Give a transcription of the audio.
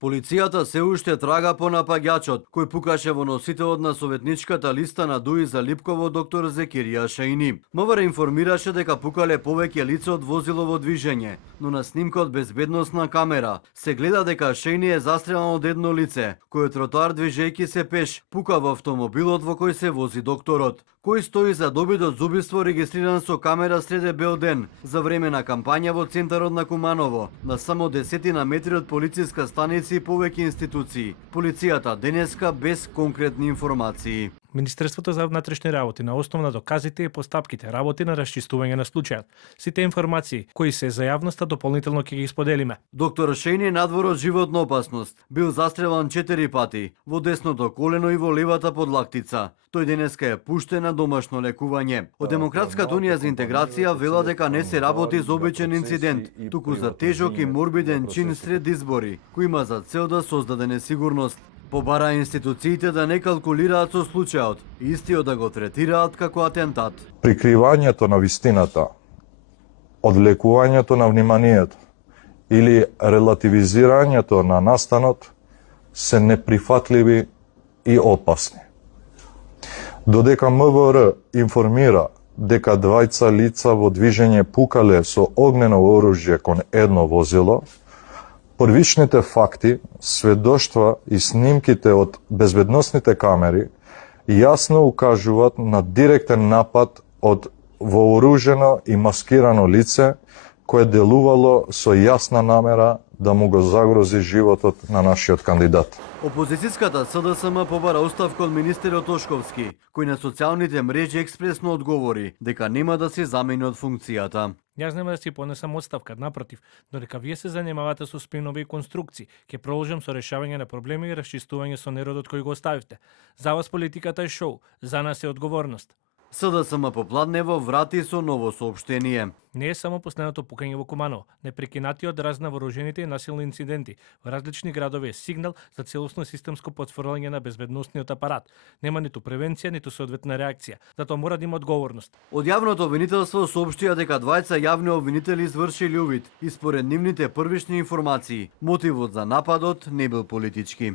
Полицијата се уште трага по напаѓачот, кој пукаше во носителот на советничката листа на ДУИ за Липково доктор Зекирија Шаини. МВР информираше дека пукале повеќе лица од возило во движење, но на снимкот безбедносна камера се гледа дека Шаини е застрелан од едно лице, кој од тротоар движејќи се пеш пука во автомобилот во кој се вози докторот, кој стои за добитот за убиство регистриран со камера среде бел ден за време на кампања во центарот на Куманово, на само десетина метри од полициска станица и повеќе институции. Полицијата денеска без конкретни информации. Министерството за внатрешни работи на основа на доказите и постапките работи на расчистување на случајот. Сите информации кои се за јавноста дополнително ќе ги споделиме. Доктор Шаини е надвор од животна опасност. Бил застрелан 4 пати, во десното колено и во левата подлактица. Тој денеска е пуштен на домашно лекување. Од Демократската унија за интеграција вела дека не се работи за обичен инцидент, туку за тежок и морбиден чин сред избори, кој има за цел да создаде несигурност. Побара институциите да не калкулираат со случајот и истиот да го третираат како атентат. Прикривањето на вистината, одлекувањето на вниманието или релативизирањето на настанот се неприфатливи и опасни. Додека МВР информира дека двајца лица во движење пукале со огнено оружје кон едно возило, првичните факти, сведоштва и снимките од безбедносните камери јасно укажуваат на директен напад од вооружено и маскирано лице кое делувало со јасна намера да му го загрози животот на нашиот кандидат. Опозицијската СДСМ побара оставка од министерот Ошковски, кој на социјалните мрежи експресно одговори дека нема да се замени од функцијата. Јас нема да си понесам оставка, напротив, додека вие се занимавате со спинови и конструкции, ќе продолжам со решавање на проблеми и расчистување со неродот кој го оставивте. За вас политиката е шоу, за нас е одговорност. СДСМ попладнево врати со ново соопштение. Не е само последното пукање во Куманово, непрекинатиот раз на вооружените и насилни инциденти во различни градови е сигнал за целосно системско потврлање на безбедносниот апарат. Нема ниту превенција, ниту соодветна реакција. Затоа мора да има одговорност. Од јавното обвинителство соопштија дека двајца јавни обвинители извршили увид и според нивните првични информации, мотивот за нападот не бил политички.